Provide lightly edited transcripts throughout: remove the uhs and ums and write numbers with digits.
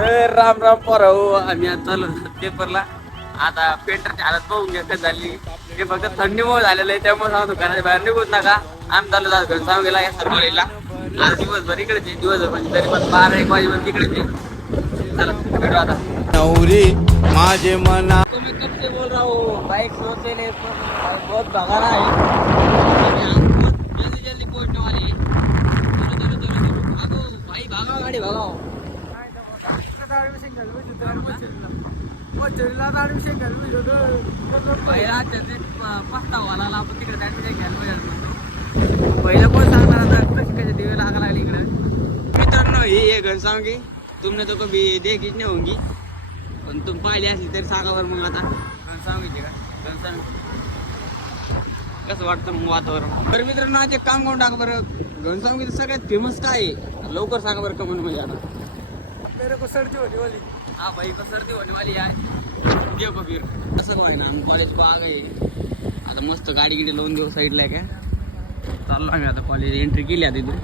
तर राम राम पोराओ, आम्ही आज चालू पेपरला. आता पेंटरची हालत पाहून घ्या कशी झाली. ते फक्त थंडीमुळे झालेलं आहे, त्यामुळे सांगतो घराच्या बाहेर निघून नका. आम्ही चालू जातो सांगू गेला या सरकॉलेजला. आज दिवसभर इकडेच आहे, दिवसभर म्हणजे तरी पण 12-1 वाजेपर्यंत इकडेच आहे. चला भेटू आता. नवरी माझे मना तुम्ही कब से बोल रहा हूँ, बाइक सोचते नहीं, बहुत भगाना है, जल्दी जल्दी पहुंचने वाली है. चलो चलो चलो चलो, भागो भाई, भागो गाड़ी भागो. पहिलं कोण सांगणार आता कशी कशी दिवे लागा लागली इकडे. मित्रांनो ही घनसावंगी तुमने तो कभी देखीच नाही होंगी, पण तुम पाहिली असली तरी सांगा बरं मग. आता घनसावंगीची का घनसावंगी कसं वाटतं मग वातावरण. बरं मित्रांनो आज एक काम करून टाका बरं, घनसावंगीचं सगळ्यात फेमस काय आहे लवकर सांगा बरं कमेंट मध्ये. आता मेरे को सर्दी होने वाली. हाँ भाई को सर्दी होने वाली है. देखो फिर कसं होय ना, आम्ही कॉलेज पाहा आहे. आता मस्त गाडी गिडी लावून देऊ साईडला काय चाललो आम्ही आता. कॉलेज एंट्री केली आता इथून,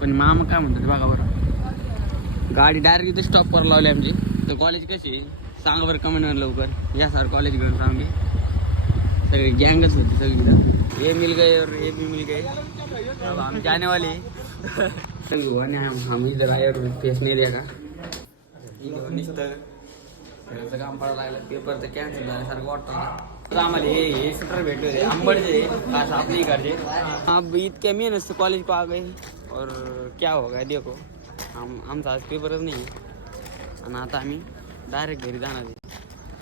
पण मामा काय म्हणतात बघा बरं. गाडी डायरेक्ट इथे स्टॉपवर लावली आमची. तर कॉलेज कशी आहे सांगा बरं कमेंटवर लवकर. या सर कॉलेज घेऊन सांगे सगळी गँगच होती सगळी. ये मिल गए और ये भी मिल गए, अब हम जाने वाले. सगळी हम इधर आए और फेस नहीं देखा. नुसतं काम पडायला लागलं. पेपर तर कॅन्सल झाल्यासारखं वाटतं. आम्हाला हे स्वेटर भेटले होते आंबडचे, खास आपली इकडचे. अब इतक्या मेहनत से कॉलेज को आ गए और क्या होगा देखो. आमचा आज पेपरच नाही आणि आता आम्ही डायरेक्ट घरी जाणार आहे,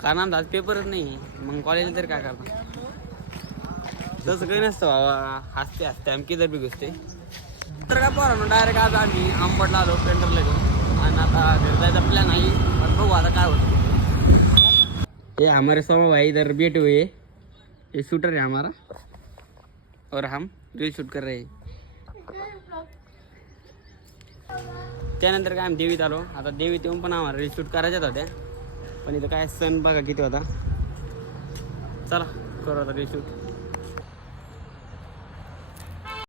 कारण आमचा आज पेपरच नाही. मग कॉलेजला तरी काय करणार. तसं काही नसतं बाबा, हसते हसते आम्ही किधर बी घुसते. तर काय पोरांनो डायरेक्ट आज आम्ही आंबडला आलो पेंटरला घेऊन, आणि आता घर जायचा प्लॅन आहे. पण बघू आता काय होतं. ये हमारे सोमा भाई इधर बैठे हुए, ये शूटर है हमारा और हम रील शूट कर रहे हैं. त्यानंतर काय आम्ही देवीत आलो. आता देवीत येऊन पण आम्हाला रील शूट करायच्याच होत्या, पण इथं काय सण बघा किती होता. चला करू आता रील शूट.